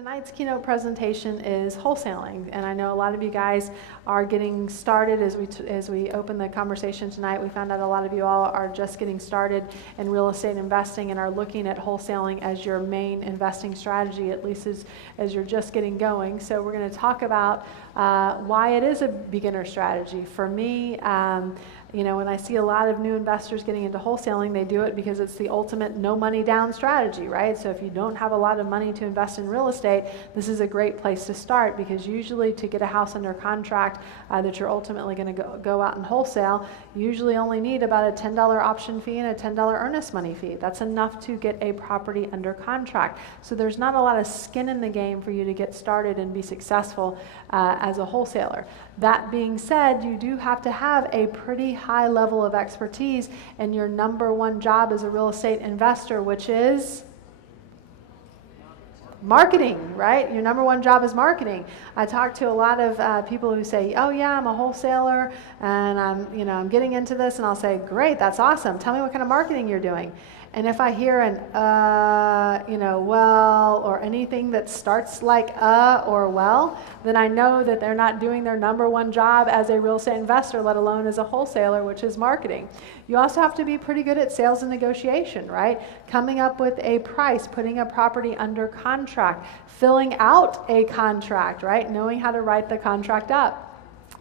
Tonight's keynote presentation is wholesaling, and I know a lot of you guys are getting started as we open the conversation tonight. We found out a lot of you all are just getting started in real estate investing and are looking at wholesaling as your main investing strategy, at least as you're just getting going. So we're going to talk about why it is a beginner strategy. For me, when I see a lot of new investors getting into wholesaling, they do it because it's the ultimate no money down strategy, right? So if you don't have a lot of money to invest in real estate, this is a great place to start, because usually to get a house under contract that you're ultimately going to go out and wholesale, you usually only need about a $10 option fee and a $10 earnest money fee. That's enough to get a property under contract. So there's not a lot of skin in the game for you to get started and be successful as a wholesaler. That being said, you do have to have a pretty high level of expertise in your number one job as a real estate investor, which is marketing, right? Your number one job is marketing. I talk to a lot of people who say, "Oh yeah, I'm a wholesaler and I'm getting into this," and I'll say, "Great, that's awesome. Tell me what kind of marketing you're doing." And if I hear an well, or anything that starts like or well, then I know that they're not doing their number one job as a real estate investor, let alone as a wholesaler, which is marketing. You also have to be pretty good at sales and negotiation, right? Coming up with a price, putting a property under contract, filling out a contract, right? Knowing how to write the contract up.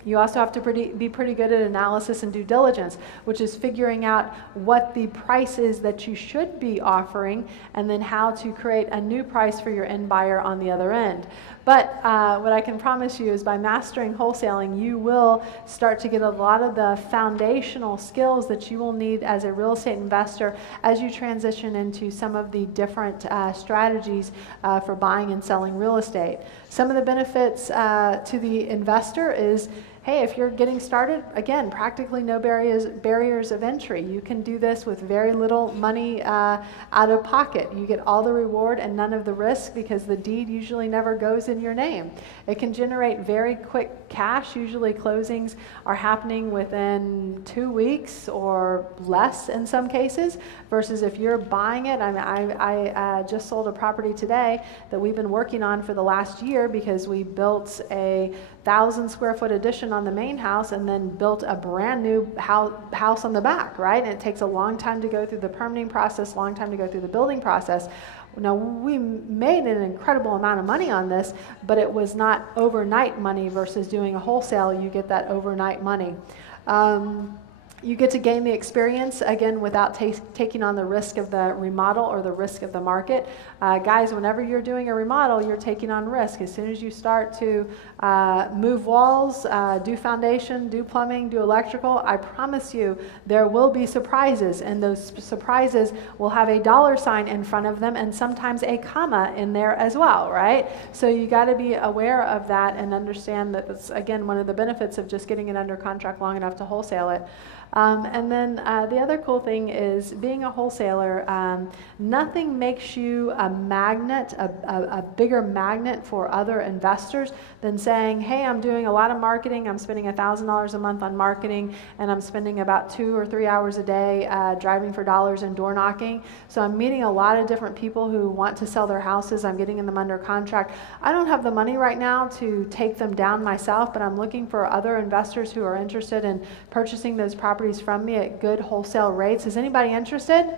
You also have to be pretty good at analysis and due diligence, which is figuring out what the price is that you should be offering, and then how to create a new price for your end buyer on the other end. But what I can promise you is by mastering wholesaling, you will start to get a lot of the foundational skills that you will need as a real estate investor as you transition into some of the different strategies for buying and selling real estate. Some of the benefits to the investor is, hey, if you're getting started, again, practically no barriers of entry. You can do this with very little money out of pocket. You get all the reward and none of the risk, because the deed usually never goes in your name. It can generate very quick cash. Usually closings are happening within 2 weeks or less in some cases, versus if you're buying it. I just sold a property today that we've been working on for the last year, because we built a 1,000 square foot addition on the main house and then built a brand new house on the back, right? And it takes a long time to go through the permitting process, long time to go through the building process. Now, we made an incredible amount of money on this, but it was not overnight money versus doing a wholesale. You get that overnight money. You get to gain the experience, again, without taking on the risk of the remodel or the risk of the market. Guys, whenever you're doing a remodel, you're taking on risk. As soon as you start to move walls, do foundation, do plumbing, do electrical, I promise you there will be surprises, and those surprises will have a dollar sign in front of them and sometimes a comma in there as well, right? So you got to be aware of that and understand that it's, again, one of the benefits of just getting it under contract long enough to wholesale it. And then the other cool thing is, being a wholesaler, nothing makes you a magnet, a bigger magnet for other investors than saying, hey, I'm doing a lot of marketing, I'm spending $1,000 a month on marketing, and I'm spending about 2 or 3 hours a day driving for dollars and door knocking. So I'm meeting a lot of different people who want to sell their houses. I'm getting them under contract. I don't have the money right now to take them down myself, but I'm looking for other investors who are interested in purchasing those properties from me at good wholesale rates. Is anybody interested?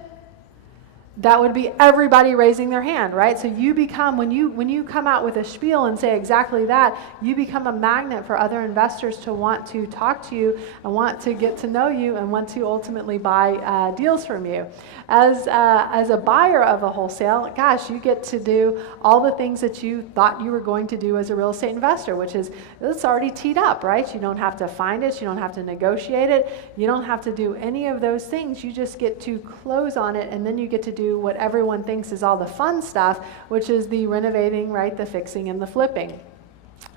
That would be everybody raising their hand, right? So you become, when you come out with a spiel and say exactly that, you become a magnet for other investors to want to talk to you and want to get to know you and want to ultimately buy deals from you. As a buyer of a wholesale, gosh, you get to do all the things that you thought you were going to do as a real estate investor, which is, it's already teed up, right? You don't have to find it, you don't have to negotiate it, you don't have to do any of those things. You just get to close on it, and then you get to do what everyone thinks is all the fun stuff, which is the renovating, right, the fixing and the flipping.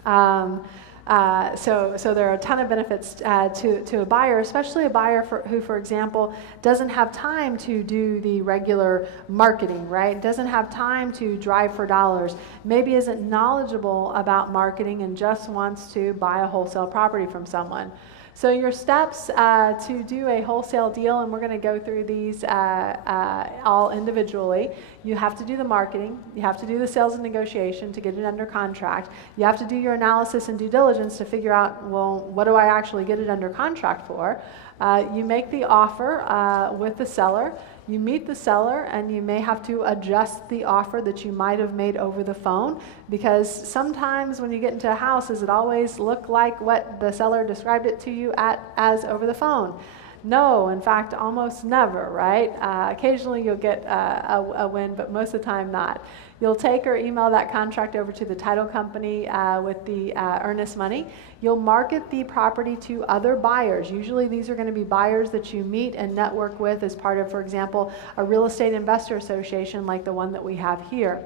So there are a ton of benefits to a buyer, especially a buyer who, for example, doesn't have time to do the regular marketing, right? Doesn't have time to drive for dollars, maybe isn't knowledgeable about marketing and just wants to buy a wholesale property from someone. So your steps to do a wholesale deal, and we're going to go through these all individually. You have to do the marketing. You have to do the sales and negotiation to get it under contract. You have to do your analysis and due diligence to figure out, well, what do I actually get it under contract for? You make the offer with the seller. You meet the seller, and you may have to adjust the offer that you might have made over the phone, because sometimes when you get into a house, does it always look like what the seller described it to you as over the phone? No, in fact, almost never, right? Occasionally you'll get a win, but most of the time not. You'll take or email that contract over to the title company with the earnest money. You'll market the property to other buyers. Usually these are going to be buyers that you meet and network with as part of, for example, a real estate investor association like the one that we have here.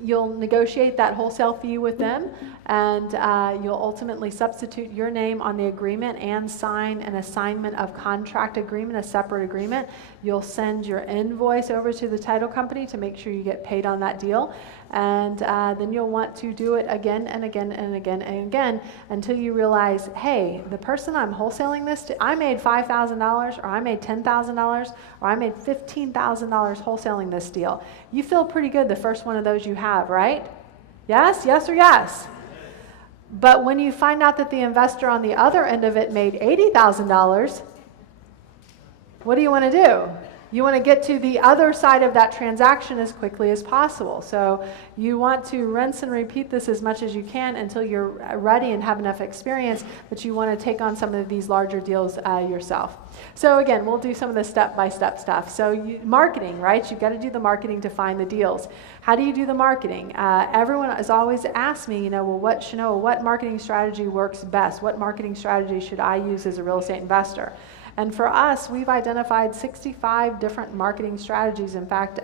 You'll negotiate that wholesale fee with them, and you'll ultimately substitute your name on the agreement and sign an assignment of contract agreement, a separate agreement. You'll send your invoice over to the title company to make sure you get paid on that deal, and then you'll want to do it again and again and again and again until you realize, hey, the person I'm wholesaling this to, I made $5,000, or I made $10,000, or I made $15,000 wholesaling this deal. You feel pretty good the first one of those you have, right? Yes, yes, or yes? But when you find out that the investor on the other end of it made $80,000, what do you want to do? You want to get to the other side of that transaction as quickly as possible. So you want to rinse and repeat this as much as you can until you're ready and have enough experience that you want to take on some of these larger deals yourself. So again, we'll do some of the step-by-step stuff. So marketing, right? You've got to do the marketing to find the deals. How do you do the marketing? Everyone has always asked me, well, what marketing strategy works best? What marketing strategy should I use as a real estate investor? And for us, we've identified 65 different marketing strategies. In fact,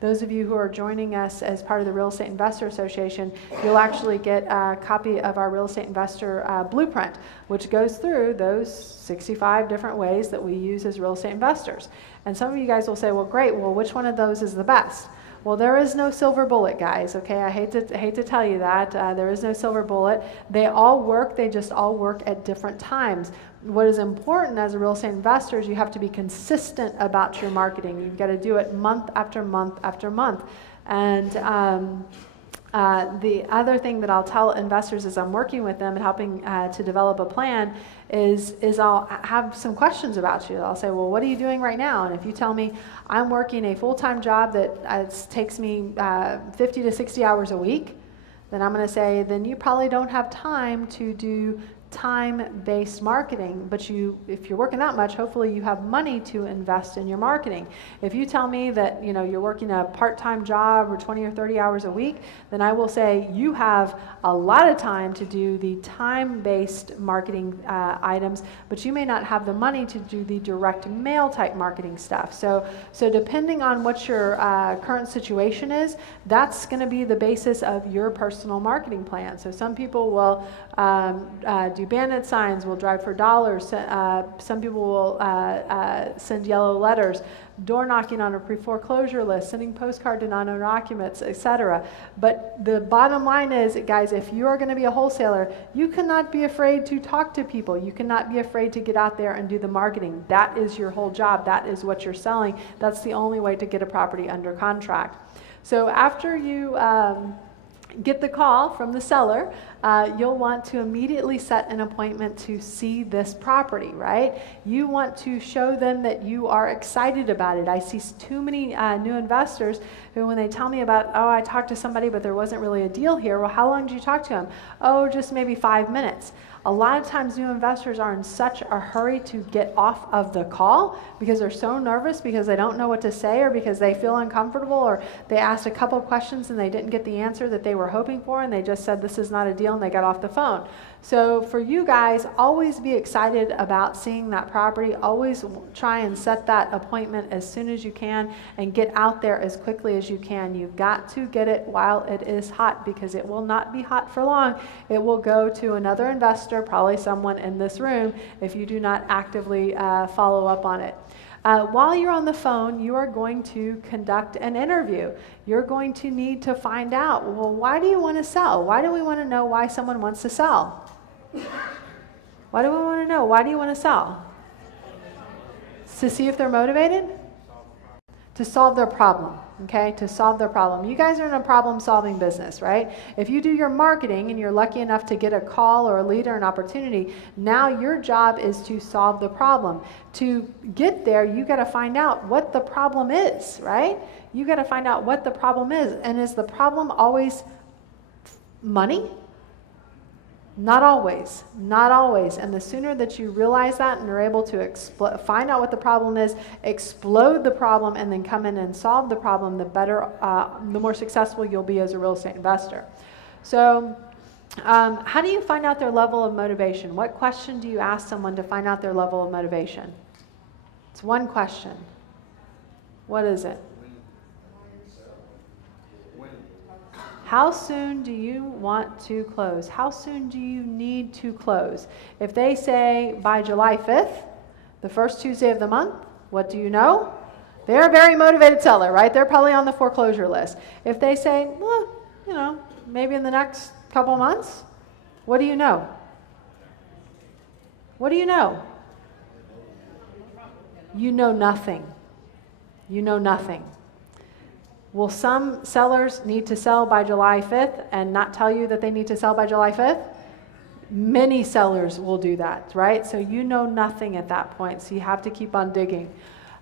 those of you who are joining us as part of the Real Estate Investor Association, you'll actually get a copy of our Real Estate Investor Blueprint, which goes through those 65 different ways that we use as real estate investors. And some of you guys will say, well, great, well, which one of those is the best? Well, there is no silver bullet, guys, okay? I hate to tell you that. There is no silver bullet. They all work, they just all work at different times. What is important as a real estate investor is you have to be consistent about your marketing. You've got to do it month after month after month. And the other thing that I'll tell investors as I'm working with them and helping to develop a plan is I'll have some questions about you. I'll say, well, what are you doing right now? And if you tell me I'm working a full-time job that takes me 50 to 60 hours a week, then I'm going to say, then you probably don't have time to do time-based marketing, but if you're working that much, hopefully you have money to invest in your marketing. If you tell me that you're working a part-time job or 20 or 30 hours a week, then I will say you have a lot of time to do the time-based marketing items, but you may not have the money to do the direct mail type marketing stuff. So depending on what your current situation is, that's going to be the basis of your personal marketing plan. So some people will do bandit signs, will drive for dollars. Some people will send yellow letters, door knocking on a pre-foreclosure list, sending postcard to non-owner occupants, etc. But the bottom line is, guys, if you are going to be a wholesaler, you cannot be afraid to talk to people. You cannot be afraid to get out there and do the marketing. That is your whole job. That is what you're selling. That's the only way to get a property under contract. So after you get the call from the seller, you'll want to immediately set an appointment to see this property, right? You want to show them that you are excited about it. I see too many new investors who, when they tell me about, oh, I talked to somebody, but there wasn't really a deal here. Well, how long did you talk to him? Oh, just maybe 5 minutes. A lot of times new investors are in such a hurry to get off of the call because they're so nervous, because they don't know what to say, or because they feel uncomfortable, or they asked a couple questions and they didn't get the answer that they were hoping for, and they just said this is not a deal, and they got off the phone. So for you guys, always be excited about seeing that property. Always try and set that appointment as soon as you can and get out there as quickly as you can. You've got to get it while it is hot, because it will not be hot for long. It will go to another investor, probably someone in this room, if you do not actively follow up on it. While you're on the phone, you are going to conduct an interview. You're going to need to find out, well, why do you want to sell? Why do we want to know why someone wants to sell? Why do we want to know? Why do you want to sell? To see if they're motivated? To solve their problem, okay? To solve their problem. You guys are in a problem-solving business, right? If you do your marketing and you're lucky enough to get a call or a lead or an opportunity, now your job is to solve the problem. To get there, you got to find out what the problem is, right? You got to find out what the problem is. And is the problem always money? Not always, not always. And the sooner that you realize that and are able to find out what the problem is, explode the problem, and then come in and solve the problem, the better, the more successful you'll be as a real estate investor. So how do you find out their level of motivation? What question do you ask someone to find out their level of motivation? It's one question. What is it? How soon do you want to close? How soon do you need to close? If they say by July 5th, the first Tuesday of the month, what do you know? They're a very motivated seller, right? They're probably on the foreclosure list. If they say, well, you know, maybe in the next couple months, what do you know? What do you know? You know nothing. You know nothing. Will some sellers need to sell by July 5th and not tell you that they need to sell by July 5th? Many sellers will do that, right? So you know nothing at that point, so you have to keep on digging.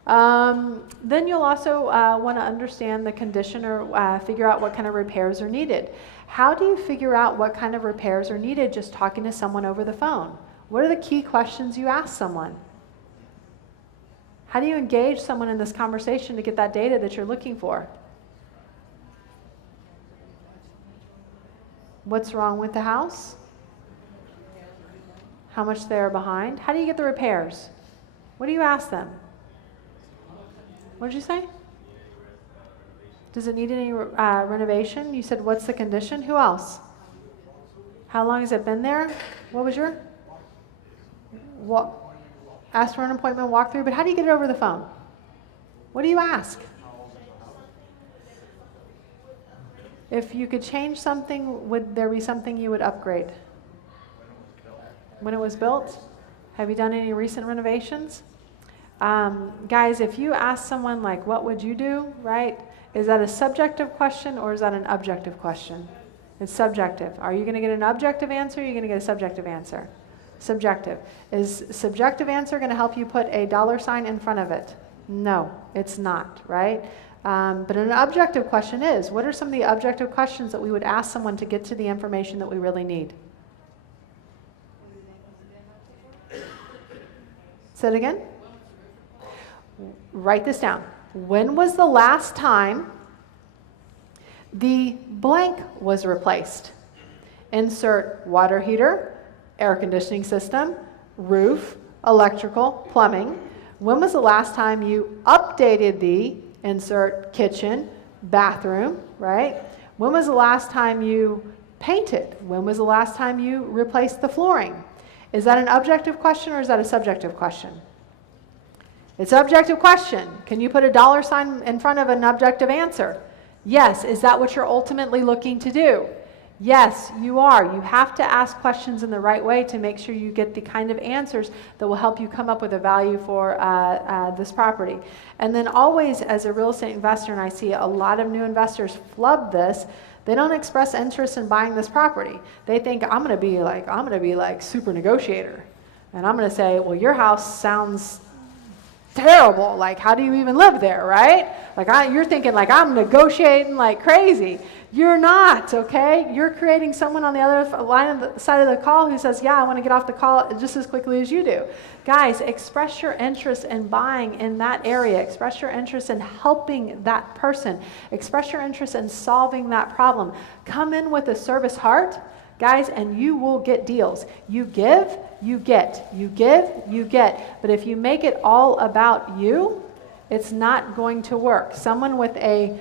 Then you'll also want to understand the condition or figure out what kind of repairs are needed. How do you figure out what kind of repairs are needed just talking to someone over the phone? What are the key questions you ask someone? How do you engage someone in this conversation to get that data that you're looking for? What's wrong with the house? How much they are behind? How do you get the repairs? What do you ask them? What did you say? Does it need any renovation? You said, what's the condition? Who else? How long has it been there? What was your? What? Ask for an appointment, walk through, but how do you get it over the phone? What do you ask? If you could change something, would there be something you would upgrade? When it was built? Have you done any recent renovations? Guys, if you ask someone like, what would you do, right? Is that a subjective question or is that an objective question? It's subjective. Are you going to get an objective answer or are you going to get a subjective answer? Subjective. Is subjective answer going to help you put a $ in front of it? No, it's not, right? But an objective question is, what are some of the objective questions that we would ask someone to get to the information that we really need? Say it again. Write this down. When was the last time the blank was replaced? Insert water heater, air conditioning system, roof, electrical, plumbing. When was the last time you updated the insert kitchen, bathroom, right? When was the last time you painted? When was the last time you replaced the flooring? Is that an objective question or is that a subjective question? It's an objective question. Can you put a $ in front of an objective answer? Yes. Is that what you're ultimately looking to do? Yes, you are. You have to ask questions in the right way to make sure you get the kind of answers that will help you come up with a value for this property. And then always, as a real estate investor, and I see a lot of new investors flub this, they don't express interest in buying this property. They think, I'm going to be like super negotiator. And I'm going to say, well, your house sounds terrible. Like, how do you even live there, right? Like, you're thinking like I'm negotiating like crazy. You're not, okay? You're creating someone on the other side of the call who says, yeah, I want to get off the call just as quickly as you do. Guys, express your interest in buying in that area. Express your interest in helping that person. Express your interest in solving that problem. Come in with a service heart, guys, and you will get deals. You give, you get. You give, you get. But if you make it all about you, it's not going to work. Someone with a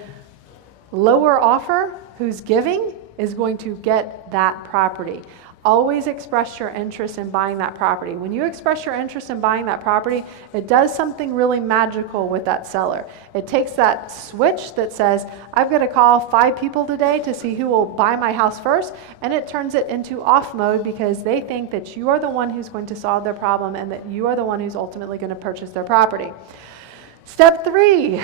lower offer who's giving is going to get that property. Always express your interest in buying that property. When you express your interest in buying that property, it does something really magical with that seller. It takes that switch that says, I've got to call 5 people today to see who will buy my house first, and it turns it into off mode because they think that you are the one who's going to solve their problem and that you are the one who's ultimately going to purchase their property. Step 3,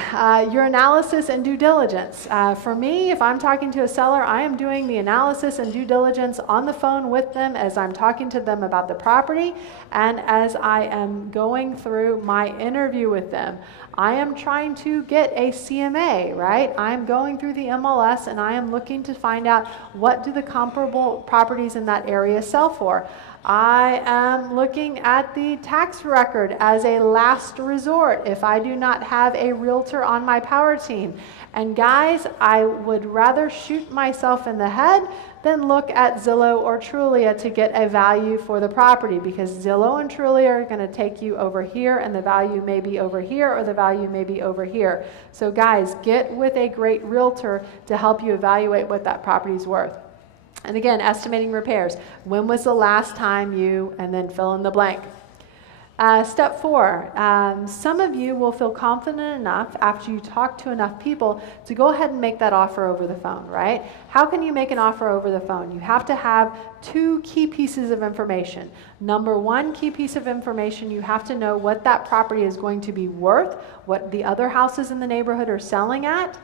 your analysis and due diligence. For me, if I'm talking to a seller, I am doing the analysis and due diligence on the phone with them as I'm talking to them about the property and as I am going through my interview with them. I am trying to get a CMA, right? I'm going through the MLS and I am looking to find out what do the comparable properties in that area sell for. I am looking at the tax record as a last resort if I do not have a realtor on my power team. And guys, I would rather shoot myself in the head than look at Zillow or Trulia to get a value for the property, because Zillow and Trulia are going to take you over here and the value may be over here or the value may be over here. So guys, get with a great realtor to help you evaluate what that property is worth. And again, estimating repairs. When was the last time you, and then fill in the blank. Step 4, some of you will feel confident enough after you talk to enough people to go ahead and make that offer over the phone, right? How can you make an offer over the phone? You have to have 2 key pieces of information. Number 1 key piece of information, you have to know what that property is going to be worth, what the other houses in the neighborhood are selling at,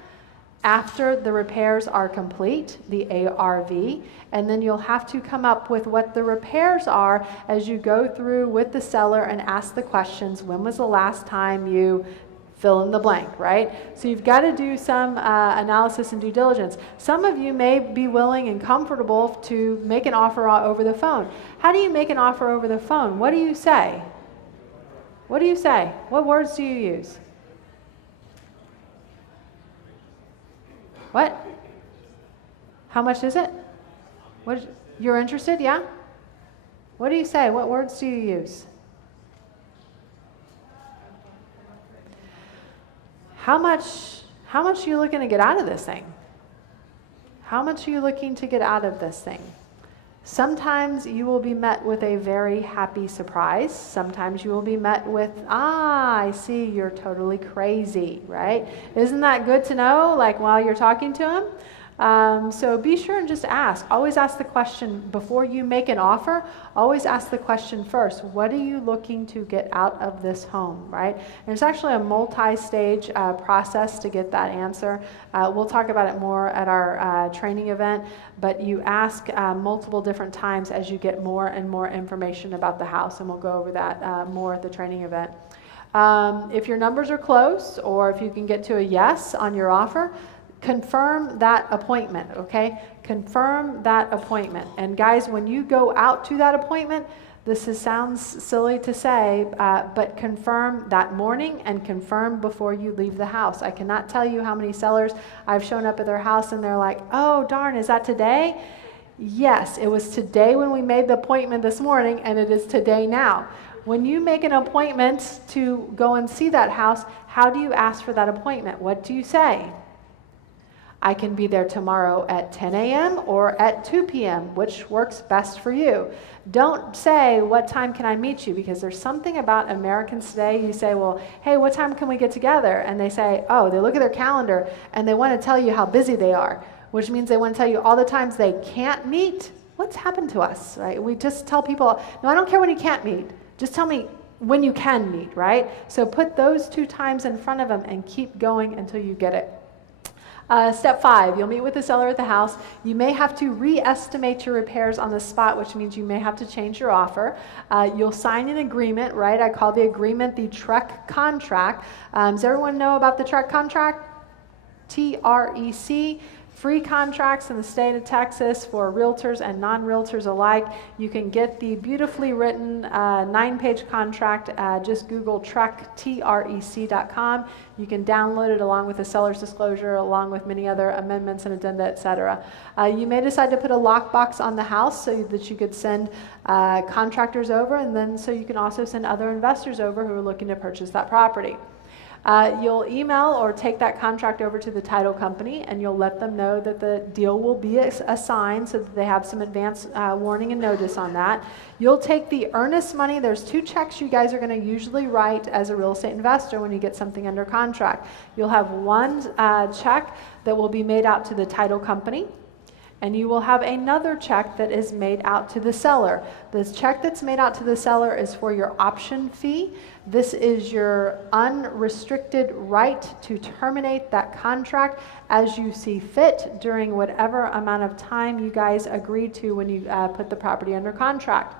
after the repairs are complete, the ARV, and then you'll have to come up with what the repairs are as you go through with the seller and ask the questions, when was the last time you fill in the blank, right? So you've got to do some analysis and due diligence. Some of you may be willing and comfortable to make an offer over the phone. How do you make an offer over the phone? What do you say? What do you say? What words do you use? What? How much is it? You're interested? Yeah? What do you say? What words do you use? How much are you looking to get out of this thing? How much are you looking to get out of this thing? Sometimes you will be met with a very happy surprise. Sometimes you will be met with, I see, you're totally crazy, right? Isn't that good to know, like while you're talking to him? So be sure and just ask. Always ask the question before you make an offer. Always ask the question first. What are you looking to get out of this home, right? And it's actually a multi-stage process to get that answer. We'll talk about it more at our training event, but you ask multiple different times as you get more and more information about the house, and we'll go over that more at the training event. If your numbers are close, or if you can get to a yes on your offer, confirm that appointment, okay? Confirm that appointment. And guys, when you go out to that appointment, sounds silly to say, but confirm that morning and confirm before you leave the house. I cannot tell you how many sellers I've shown up at their house and they're like, oh darn, is that today? Yes, it was today when we made the appointment this morning, and it is today now. When you make an appointment to go and see that house, how do you ask for that appointment? What do you say? I can be there tomorrow at 10 a.m. or at 2 p.m., which works best for you. Don't say, what time can I meet you? Because there's something about Americans today. You say, well, hey, what time can we get together? And they say, oh, they look at their calendar and they want to tell you how busy they are, which means they want to tell you all the times they can't meet. What's happened to us, right? We just tell people, no, I don't care when you can't meet. Just tell me when you can meet, right? So put those 2 times in front of them and keep going until you get it. Step 5, you'll meet with the seller at the house. You may have to re-estimate your repairs on the spot, which means you may have to change your offer. You'll sign an agreement, right? I call the agreement the TREC contract. Does everyone know about the TREC contract? TREC. Free contracts in the state of Texas for realtors and non-realtors alike. You can get the beautifully written 9-page contract. Just Google TREC, TREC.com. You can download it along with the seller's disclosure, along with many other amendments and addenda, etc. You may decide to put a lockbox on the house so that you could send contractors over, and then so you can also send other investors over who are looking to purchase that property. You'll email or take that contract over to the title company, and you'll let them know that the deal will be assigned so that they have some advance warning and notice on that. You'll take the earnest money. There's 2 checks you guys are going to usually write as a real estate investor when you get something under contract. You'll have one check that will be made out to the title company, and you will have another check that is made out to the seller. This check that's made out to the seller is for your option fee. This is your unrestricted right to terminate that contract as you see fit during whatever amount of time you guys agreed to when you put the property under contract.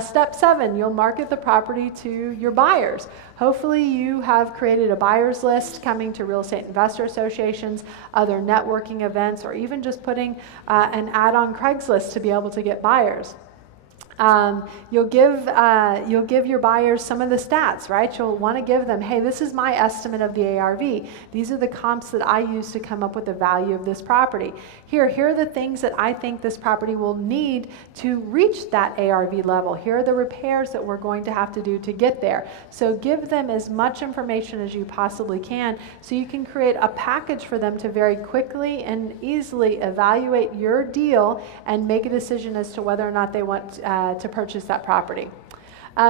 Step 7, you'll market the property to your buyers. Hopefully you have created a buyer's list coming to real estate investor associations, other networking events, or even just putting an ad on Craigslist to be able to get buyers. You'll give your buyers some of the stats, right? You'll want to give them, hey, this is my estimate of the ARV. These are the comps that I use to come up with the value of this property. Here are the things that I think this property will need to reach that ARV level. Here are the repairs that we're going to have to do to get there. So give them as much information as you possibly can so you can create a package for them to very quickly and easily evaluate your deal and make a decision as to whether or not they want to purchase that property.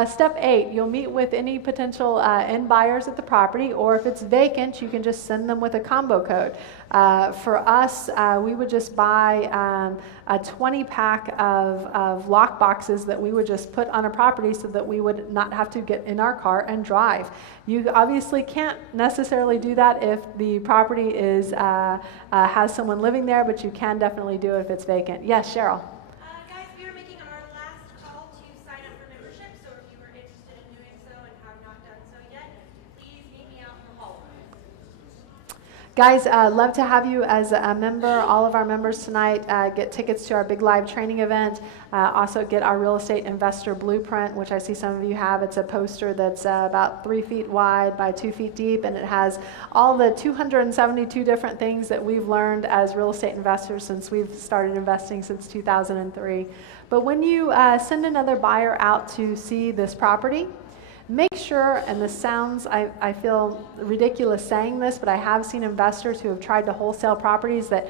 Step 8, you'll meet with any potential end buyers at the property, or if it's vacant, you can just send them with a combo code. For us, we would just buy a 20-pack of lock boxes that we would just put on a property so that we would not have to get in our car and drive. You obviously can't necessarily do that if the property has someone living there, but you can definitely do it if it's vacant. Yes, Cheryl? Guys, love to have you as a member. All of our members tonight get tickets to our big live training event. Also get our real estate investor blueprint, which I see some of you have. It's a poster that's about 3 feet wide by 2 feet deep, and it has all the 272 different things that we've learned as real estate investors since we've started investing since 2003. But when you send another buyer out to see this property, make sure, and this sounds, I feel ridiculous saying this, but I have seen investors who have tried to wholesale properties that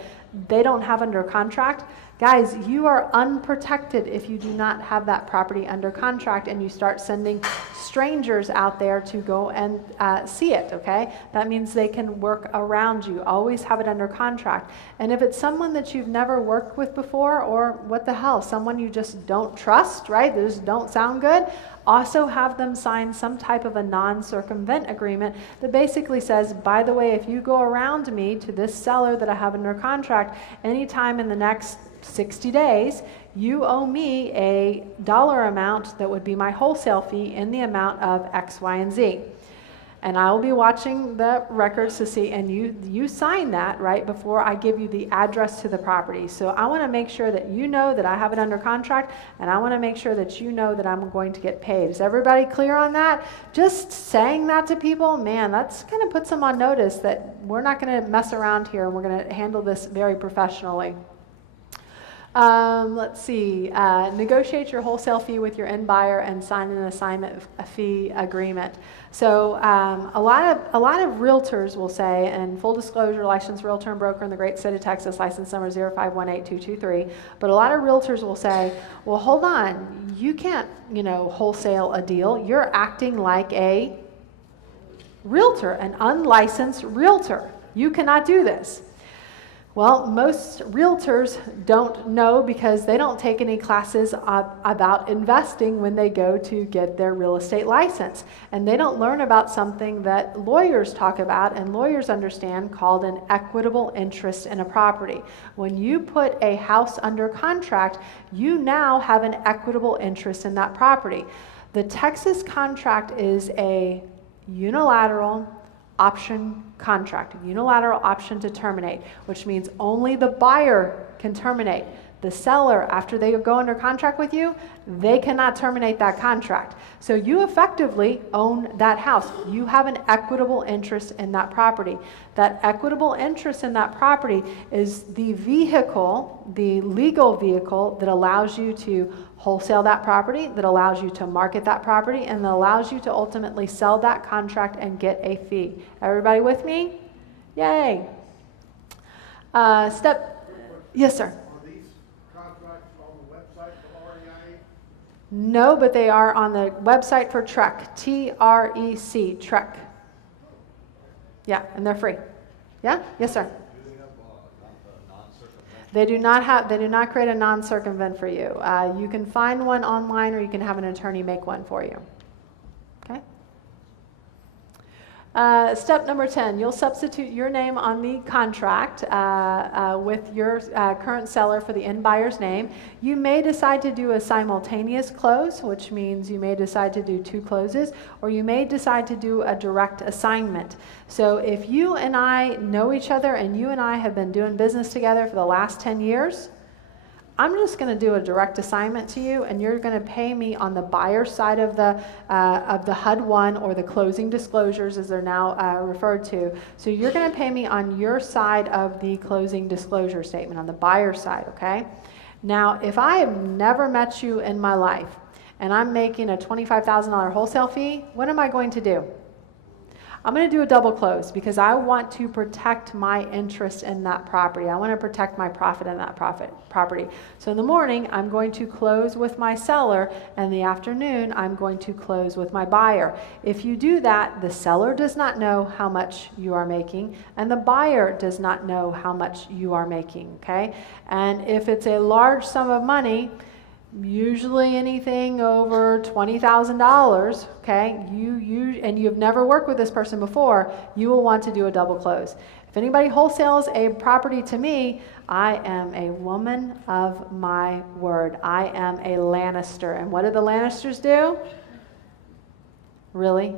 they don't have under contract. Guys, you are unprotected if you do not have that property under contract and you start sending strangers out there to go and see it, okay? That means they can work around you. Always have it under contract. And if it's someone that you've never worked with before, or what the hell, someone you just don't trust, right? They just don't sound good, also have them sign some type of a non-circumvent agreement that basically says, by the way, if you go around me to this seller that I have under contract anytime in the next 60 days, you owe me a dollar amount that would be my wholesale fee in the amount of X, Y, and Z. And I will be watching the records to see, and you sign that right before I give you the address to the property. So I want to make sure that you know that I have it under contract, and I want to make sure that you know that I'm going to get paid. Is everybody clear on that? Just saying that to people, man, that's going to put them on notice that we're not going to mess around here, and we're going to handle this very professionally. Let's see, negotiate your wholesale fee with your end buyer and sign an assignment fee agreement. So a lot of realtors will say, and full disclosure, licensed realtor and broker in the great state of Texas, license number 0518223, but a lot of realtors will say, well, hold on, you can't, wholesale a deal. You're acting like a realtor, an unlicensed realtor. You cannot do this. Well, most realtors don't know because they don't take any classes about investing when they go to get their real estate license. And they don't learn about something that lawyers talk about and lawyers understand called an equitable interest in a property. When you put a house under contract, you now have an equitable interest in that property. The Texas contract is a unilateral option contract, a unilateral option to terminate, which means only the buyer can terminate. The seller, after they go under contract with you, they cannot terminate that contract. So you effectively own that house. You have an equitable interest in that property. That equitable interest in that property is the vehicle, the legal vehicle that allows you to wholesale that property, that allows you to market that property, and that allows you to ultimately sell that contract and get a fee. Everybody with me? Yay. Yes, sir. No, but they are on the website for TREC, T-R-E-C, TREC. Yeah, and they're free. Yeah? Yes, sir. They do not create a non-circumvent for you. You can find one online, or you can have an attorney make one for you. Okay? Step number 10, you'll substitute your name on the contract with your current seller for the end buyer's name. You may decide to do a simultaneous close, which means you may decide to do 2 closes, or you may decide to do a direct assignment. So if you and I know each other and you and I have been doing business together for the last 10 years, I'm just going to do a direct assignment to you, and you're going to pay me on the buyer side of the HUD-1, or the closing disclosures as they're now referred to. So you're going to pay me on your side of the closing disclosure statement, on the buyer side, okay? Now, if I have never met you in my life, and I'm making a $25,000 wholesale fee, what am I going to do? I'm going to do a double close because I want to protect my interest in that property. I want to protect my profit in that property. So in the morning, I'm going to close with my seller, and in the afternoon, I'm going to close with my buyer. If you do that, the seller does not know how much you are making, and the buyer does not know how much you are making, okay? And if it's a large sum of money, usually anything over $20,000, okay, and you've never worked with this person before, you will want to do a double close. If anybody wholesales a property to me, I am a woman of my word. I am a Lannister. And what do the Lannisters do? Really?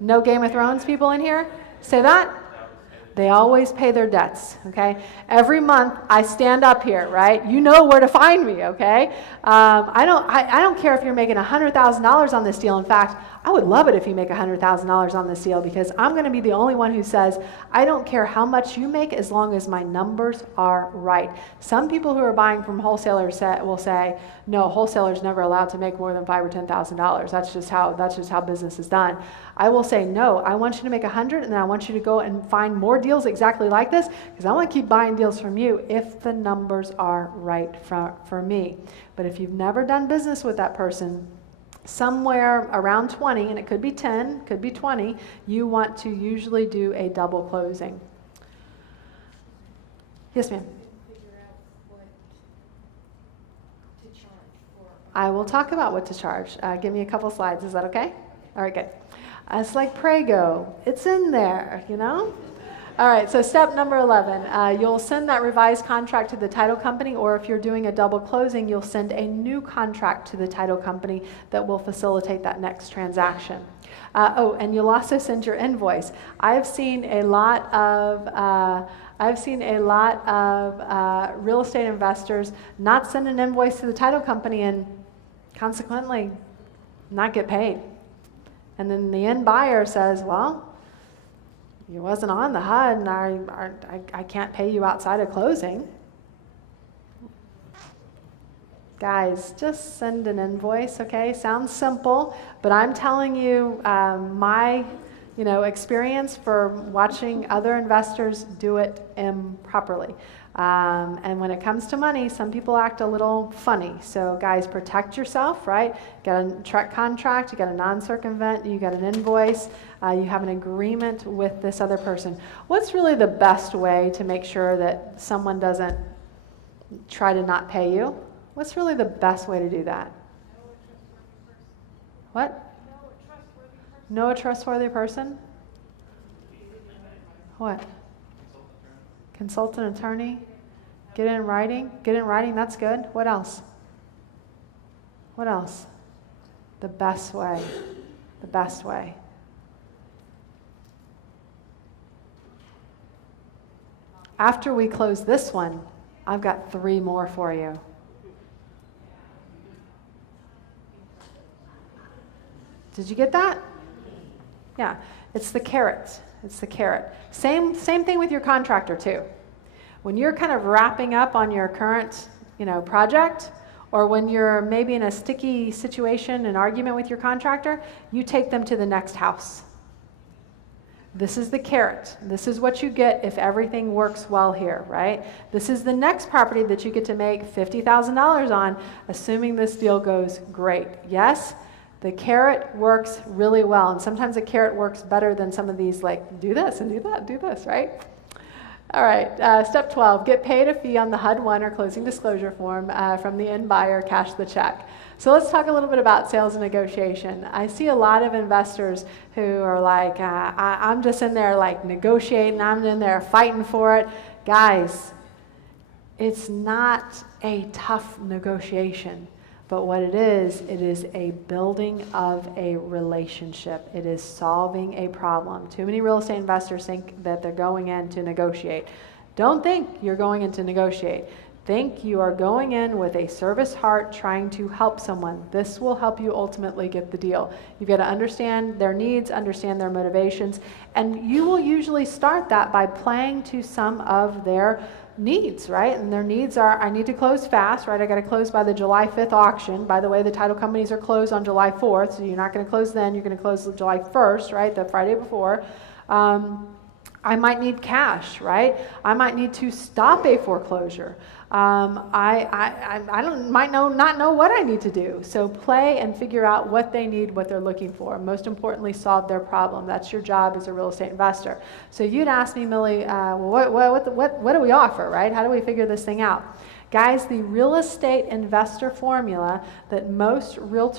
No Game of Thrones people in here? Say that? They always pay their debts, okay? Every month I stand up here, right? You know where to find me, okay? I don't care if you're making $100,000 on this deal. In fact, I would love it if you make $100,000 on this deal, because I'm going to be the only one who says, I don't care how much you make as long as my numbers are right. Some people who are buying from wholesalers will say, no, wholesalers never allowed to make more than $5,000 or $10,000. That's just how business is done. I will say, no, I want you to make 100, and then I want you to go and find more deals exactly like this, because I want to keep buying deals from you if the numbers are right for me. But if you've never done business with that person, somewhere around 20, and it could be 10, could be 20, you want to usually do a double closing. Yes, ma'am. I will talk about what to charge. Give me a couple slides. Is that okay? All right, good. It's like Prego. It's in there, you know? All right, so step number 11. You'll send that revised contract to the title company, or if you're doing a double closing, you'll send a new contract to the title company that will facilitate that next transaction. And you'll also send your invoice. I've seen a lot of real estate investors not send an invoice to the title company and consequently not get paid. And then the end buyer says, well, you wasn't on the HUD, and I can't pay you outside of closing. Guys, just send an invoice, okay? Sounds simple, but I'm telling you my experience for watching other investors do it improperly. And when it comes to money, some people act a little funny. So guys, protect yourself, right? You got a TREC contract, you got a non-circumvent, you got an invoice, you have an agreement with this other person. What's really the best way to make sure that someone doesn't try to not pay you? What's really the best way to do that? What? Know a trustworthy person? What? Consult an attorney? Get it in writing? Get it in writing, that's good. What else? What else? The best way. The best way. After we close this one, I've got 3 more for you. Did you get that? Yeah, it's the carrot. It's the carrot. Same thing with your contractor too. When you're kind of wrapping up on your current, project, or when you're maybe in a sticky situation, an argument with your contractor, you take them to the next house. This is the carrot. This is what you get if everything works well here, right? This is the next property that you get to make $50,000 on, assuming this deal goes great. Yes? The carrot works really well, and sometimes the carrot works better than some of these, like, do this and do that, do this, right? All right, step 12, get paid a fee on the HUD-1 or closing disclosure form from the end buyer, cash the check. So let's talk a little bit about sales and negotiation. I see a lot of investors who are like, I'm just in there like negotiating, I'm in there fighting for it. Guys, it's not a tough negotiation. But what it is a building of a relationship. It is solving a problem. Too many real estate investors think that they're going in to negotiate. Don't think you're going in to negotiate. Think you are going in with a service heart trying to help someone. This will help you ultimately get the deal. You've got to understand their needs, understand their motivations, and you will usually start that by playing to some of their needs, right? And their needs are, I need to close fast, right? I got to close by the July 5th auction. By the way, the title companies are closed on July 4th, so you're not going to close then. You're going to close July 1st, right? The Friday before. I might need cash, right? I might need to stop a foreclosure. Might not know what I need to do. So play and figure out what they need, what they're looking for. Most importantly, solve their problem. That's your job as a real estate investor. So you'd ask me, Millie, what do we offer, right? How do we figure this thing out? Guys, the real estate investor formula that most real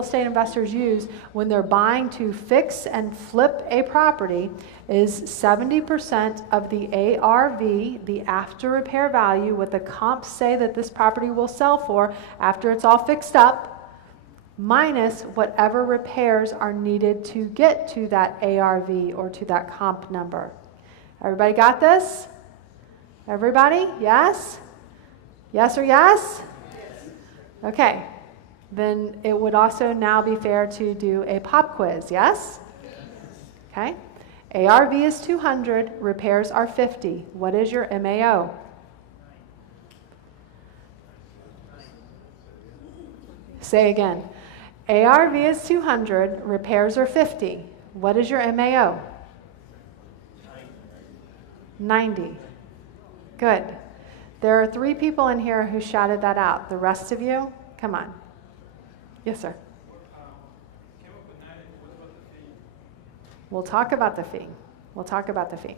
estate investors use when they're buying to fix and flip a property is 70% of the ARV, the after repair value, what the comps say that this property will sell for after it's all fixed up, minus whatever repairs are needed to get to that ARV or to that comp number. Everybody got this? Everybody? Yes? Yes or yes? Yes. Okay. Then it would also now be fair to do a pop quiz, yes? Yes. Okay. ARV is 200, repairs are 50. What is your MAO? Say again. ARV is 200, repairs are 50. What is your MAO? 90. Good. There are 3 people in here who shouted that out. The rest of you, come on. Yes, sir. We'll talk about the fee. We'll talk about the fee.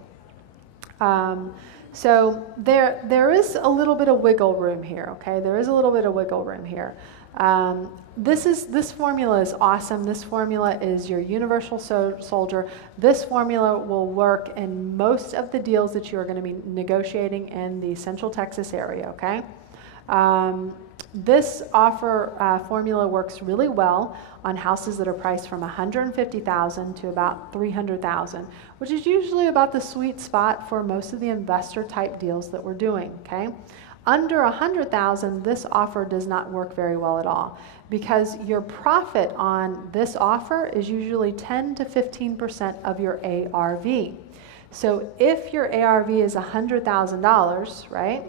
So there is a little bit of wiggle room here, okay? There is a little bit of wiggle room here. This formula is awesome. This formula is your universal soldier. This formula will work in most of the deals that you are going to be negotiating in the Central Texas area, okay? This offer formula works really well on houses that are priced from $150,000 to about $300,000, which is usually about the sweet spot for most of the investor type deals that we're doing, okay? Under $100,000, this offer does not work very well at all because your profit on this offer is usually 10 to 15% of your ARV. So if your ARV is $100,000, right,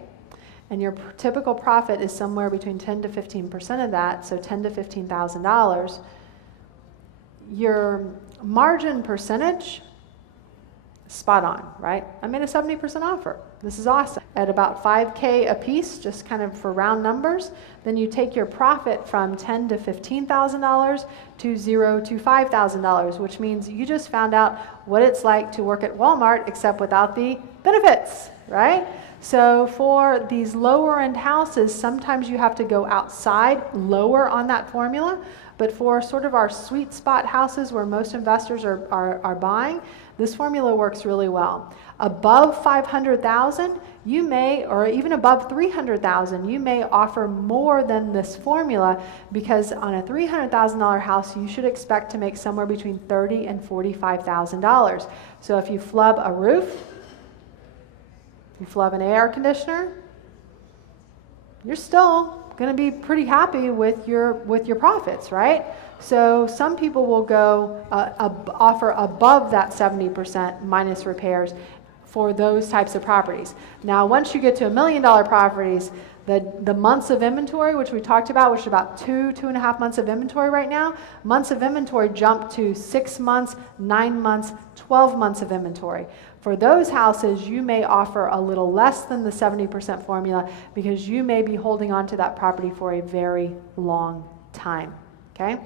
and your typical profit is somewhere between 10 to 15% of that, so $10,000 to $15,000, your margin percentage, spot on, right? I made a 70% offer. This is awesome. At about $5K a piece, just kind of for round numbers, then you take your profit from $10,000 to $15,000 to $0 to $5,000, which means you just found out what it's like to work at Walmart except without the benefits, right? So for these lower end houses, sometimes you have to go outside lower on that formula, but for sort of our sweet spot houses where most investors are buying, this formula works really well. Above 500,000, you may, or even above 300,000, you may offer more than this formula because on a $300,000 house, you should expect to make somewhere between $30,000 and $45,000. So if you flub a roof, you flub an air conditioner, you're still going to be pretty happy with your profits, right? So some people will go offer above that 70% minus repairs for those types of properties. Now, once you get to $1 million properties, the months of inventory, which we talked about, which is about 2.5 months of inventory right now, months of inventory jump to 6 months, 9 months, 12 months of inventory. For those houses, you may offer a little less than the 70% formula because you may be holding on to that property for a very long time, okay?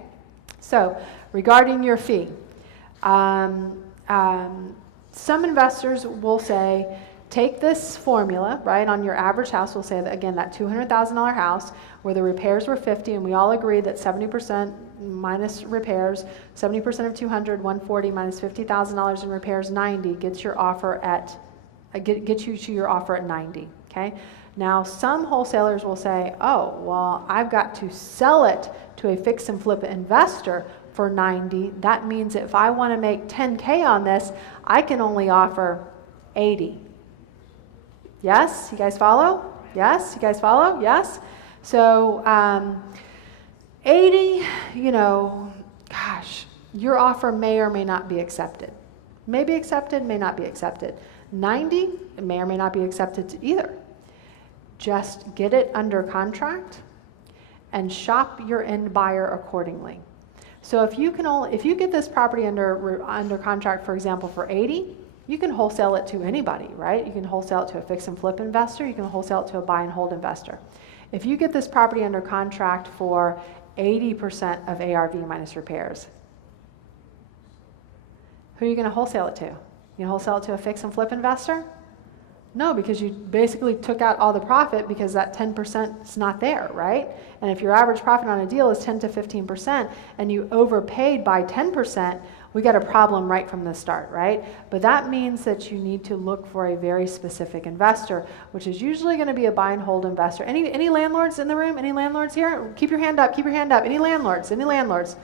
So, regarding your fee, some investors will say, take this formula, right, on your average house. We'll say that, again, that $200,000 house where the repairs were 50, and we all agree that 70% minus repairs, 70% of 200, 140 minus $50,000 in repairs, 90 gets your offer at, gets you to your offer at 90, okay? Now, some wholesalers will say, oh, well, I've got to sell it to a fix and flip investor for 90. That means if I want to make 10K on this, I can only offer 80. Yes? You guys follow? Yes? You guys follow? Yes? So, 80, you know, gosh, your offer may or may not be accepted. May be accepted, may not be accepted. 90, it may or may not be accepted either. Just get it under contract and shop your end buyer accordingly. So if you get this property under contract, for example, for 80, you can wholesale it to anybody, right? You can wholesale it to a fix and flip investor. You can wholesale it to a buy and hold investor. If you get this property under contract for 80% of ARV minus repairs, who are you going to wholesale it to? You going to wholesale it to a fix and flip investor? No, because you basically took out all the profit because that 10% is not there, right? And if your average profit on a deal is 10 to 15% and you overpaid by 10%, we got a problem right from the start, right? But that means that you need to look for a very specific investor, which is usually going to be a buy and hold investor. Any landlords in the room? Any landlords here? Keep your hand up, keep your hand up. Any landlords? Any landlords?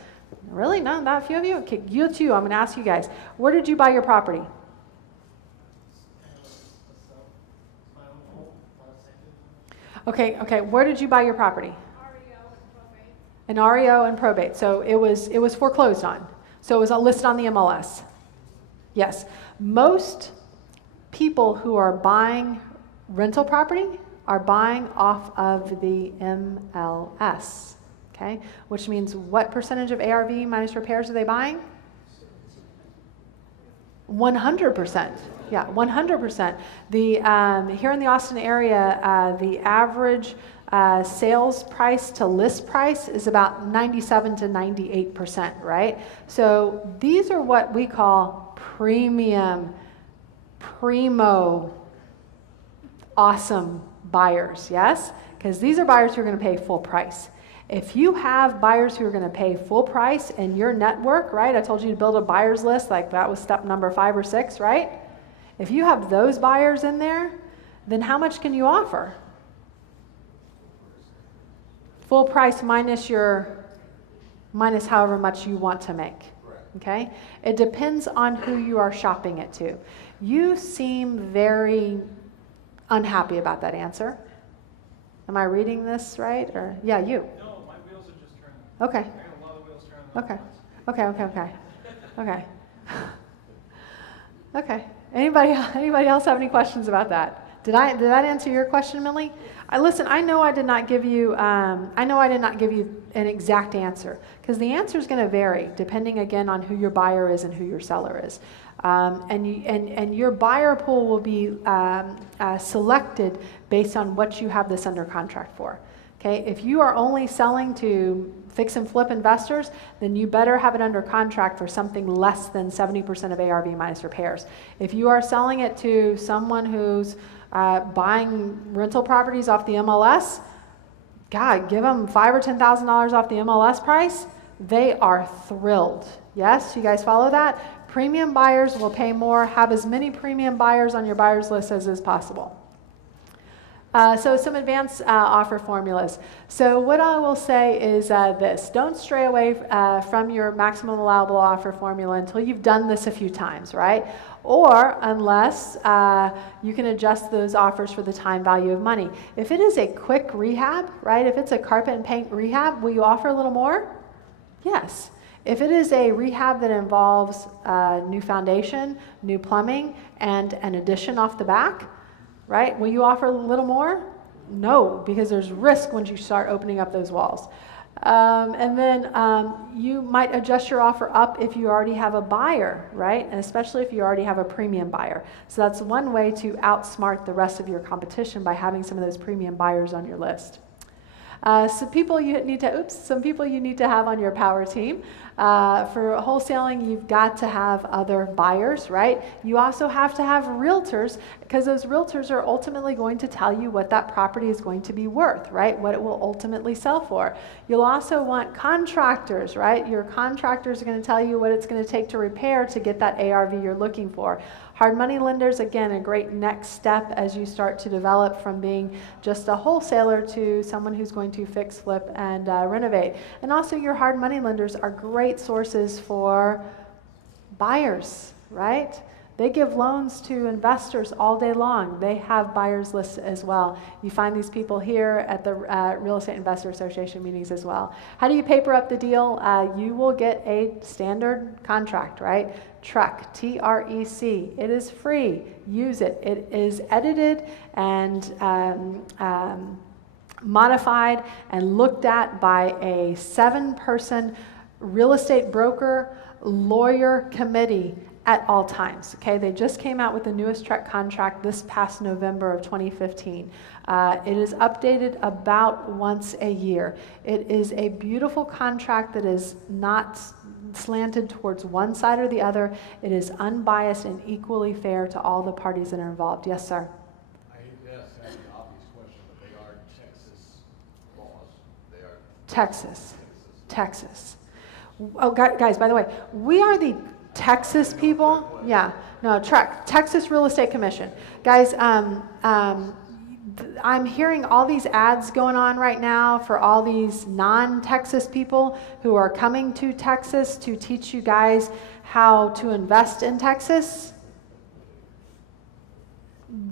Really? No, not a few of you? Okay, you too. I'm going to ask you guys. Where did you buy your property? Okay, where did you buy your property? An REO and probate. So it was foreclosed on. So it was listed on the MLS. Yes. Most people who are buying rental property are buying off of the MLS. Okay? Which means what percentage of ARV minus repairs are they buying? 100%. Yeah, 100%. Here in the Austin area, the average sales price to list price is about 97 to 98%, right? So these are what we call primo, awesome buyers, yes? Because these are buyers who are going to pay full price. If you have buyers who are going to pay full price in your network, right? I told you to build a buyers list, like that was step number 5 or 6, right? If you have those buyers in there, then how much can you offer? Full price minus however much you want to make. Okay? It depends on who you are shopping it to. You seem very unhappy about that answer. Am I reading this right? Or yeah, you. No, my wheels are just turning. Okay. I got a lot of wheels turning. Okay. Okay. Anybody else have any questions about that? Did that answer your question, Millie? Listen, I know I did not give you an exact answer because the answer is going to vary depending again on who your buyer is and who your seller is, and your buyer pool will be selected based on what you have this under contract for. Okay, if you are only selling to fix and flip investors, then you better have it under contract for something less than 70% of ARV minus repairs. If you are selling it to someone who's buying rental properties off the MLS, God, give them $5,000 or $10,000 off the MLS price. They are thrilled. Yes, you guys follow that? Premium buyers will pay more. Have as many premium buyers on your buyers list as is possible. So some advanced offer formulas. So what I will say is this: don't stray away from your maximum allowable offer formula until you've done this a few times, right? Or unless you can adjust those offers for the time value of money. If it is a quick rehab, right? If it's a carpet and paint rehab, will you offer a little more? Yes. If it is a rehab that involves new foundation, new plumbing, and an addition off the back, right? Will you offer a little more? No, because there's risk once you start opening up those walls. And then you might adjust your offer up if you already have a buyer, right? And especially if you already have a premium buyer. So that's one way to outsmart the rest of your competition, by having some of those premium buyers on your list. Some people you need to have on your power team. For wholesaling, you've got to have other buyers, right? You also have to have realtors, because those realtors are ultimately going to tell you what that property is going to be worth, right? What it will ultimately sell for. You'll also want contractors, right? Your contractors are going to tell you what it's going to take to repair to get that ARV you're looking for. Hard money lenders, again, a great next step as you start to develop from being just a wholesaler to someone who's going to fix, flip, and renovate. And also your hard money lenders are great sources for buyers, right? They give loans to investors all day long. They have buyers lists as well. You find these people here at the Real Estate Investor Association meetings as well. How do you paper up the deal? You will get a standard contract, right? TREC, T-R-E-C. It is free. Use it. It is edited and modified and looked at by a 7-person real estate broker, lawyer committee at all times. Okay, they just came out with the newest TREC contract this past November of 2015. It is updated about once a year. It is a beautiful contract that is not slanted towards one side or the other. It is unbiased and equally fair to all the parties that are involved. Yes, sir. I hate to ask the obvious question, but they are Texas laws. They are Texas. Oh, guys, by the way, we are the Texas people. Yeah, no, TREC, Texas Real Estate Commission. Guys, I'm hearing all these ads going on right now for all these non-Texas people who are coming to Texas to teach you guys how to invest in Texas.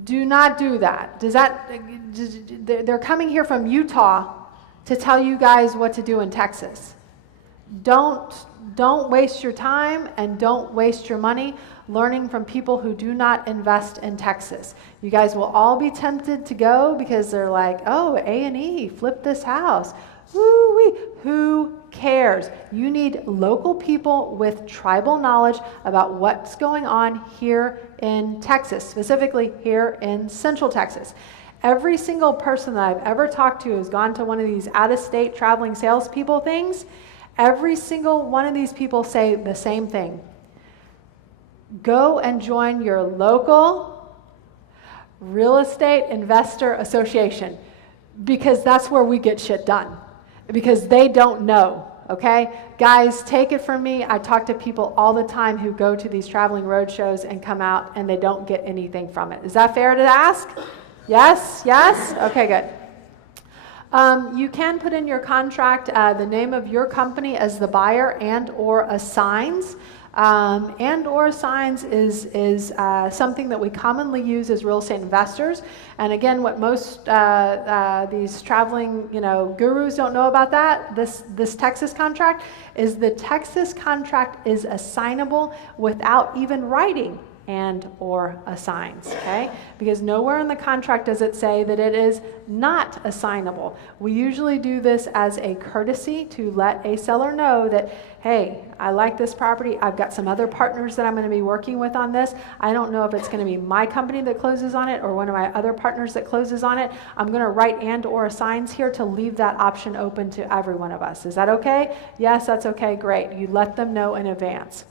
Do not do that. They're coming here from Utah to tell you guys what to do in Texas. Don't waste your time and don't waste your money learning from people who do not invest in Texas. You guys will all be tempted to go because they're like, oh, A&E, flip this house. Woo-wee. Who cares? You need local people with tribal knowledge about what's going on here in Texas, specifically here in Central Texas. Every single person that I've ever talked to who's gone to one of these out-of-state traveling salespeople things, every single one of these people say the same thing. Go and join your local real estate investor association, because that's where we get shit done, because they don't know, okay? Guys, take it from me. I talk to people all the time who go to these traveling road shows and come out and they don't get anything from it. Is that fair to ask? Yes? Yes? Okay, good. You can put in your contract the name of your company as the buyer and or assigns. And or assigns is something that we commonly use as real estate investors. And again, what most these traveling gurus don't know about this Texas contract is the Texas contract is assignable without even writing and or assigns, okay? Because nowhere in the contract does it say that it is not assignable. We usually do this as a courtesy to let a seller know that, hey, I like this property. I've got some other partners that I'm going to be working with on this. I don't know if it's going to be my company that closes on it or one of my other partners that closes on it. I'm going to write and or assigns here to leave that option open to every one of us. Is that okay? Yes, that's okay. Great. You let them know in advance.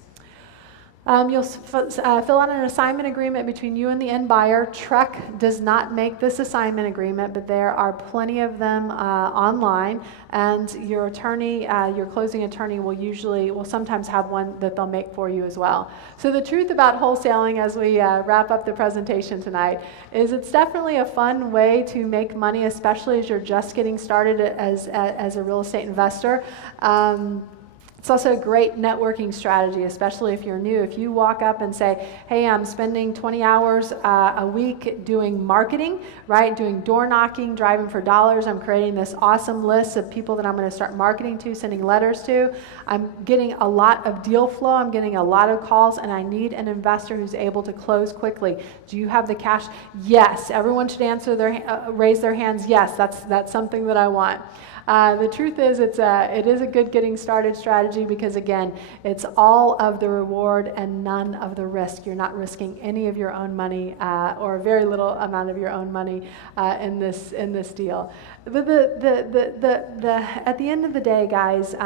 You'll fill out an assignment agreement between you and the end buyer. Trek does not make this assignment agreement, but there are plenty of them online. And your attorney, your closing attorney, will sometimes have one that they'll make for you as well. So the truth about wholesaling, as we wrap up the presentation tonight, is it's definitely a fun way to make money, especially as you're just getting started as a real estate investor. It's also a great networking strategy, especially if you're new. If you walk up and say, hey, I'm spending 20 hours a week doing marketing, right? Doing door knocking, driving for dollars. I'm creating this awesome list of people that I'm going to start marketing to, sending letters to. I'm getting a lot of deal flow. I'm getting a lot of calls, and I need an investor who's able to close quickly. Do you have the cash? Yes. Everyone should raise their hands. Yes, that's something that I want. The truth is, it is a good getting started strategy because, again, it's all of the reward and none of the risk. You're not risking any of your own money or a very little amount of your own money in this deal. But at the end of the day, guys,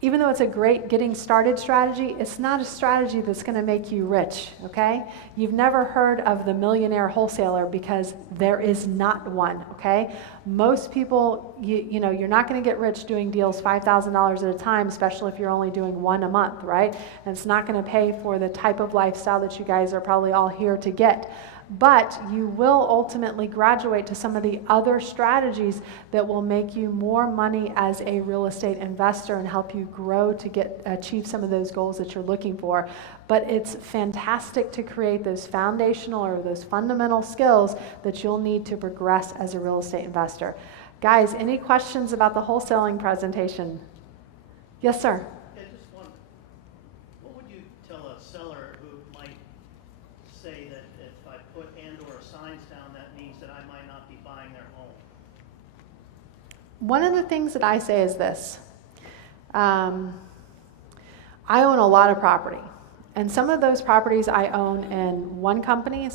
even though it's a great getting started strategy, it's not a strategy that's going to make you rich, okay? You've never heard of the millionaire wholesaler because there is not one, okay? Most people, you're not going to get rich doing deals $5,000 at a time, especially if you're only doing one a month, right? And it's not going to pay for the type of lifestyle that you guys are probably all here to get. But you will ultimately graduate to some of the other strategies that will make you more money as a real estate investor and help you grow to achieve some of those goals that you're looking for. But it's fantastic to create those foundational or those fundamental skills that you'll need to progress as a real estate investor. Guys, any questions about the wholesaling presentation? Yes, sir. Yeah, just one. What would you tell a seller who might say that if I put and/or signs down, that means that I might not be buying their home? One of the things that I say is this. I own a lot of property. And some of those properties I own in one company,